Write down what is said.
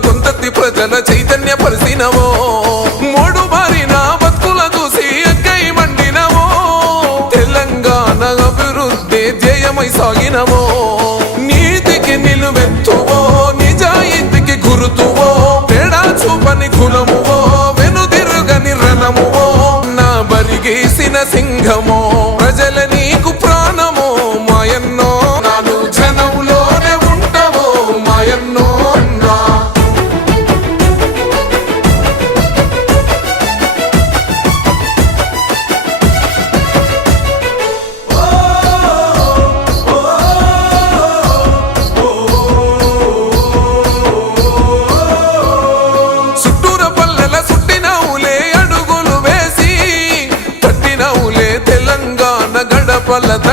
ప్రజల చైతన్య పరిసినవో? మూడు మారిన బతుకుల చూసి అక్కై మండినవో? తెలంగాణ అభివృద్ధి జయమై సాగినవో? నీతికి నిలువెత్తువో? నిజాయితీకి గురుతువో? తేడా చూపని కులమువో? వెనుదిరుగని రణమువో? నా బరిగేసిన సింహమో? বলদ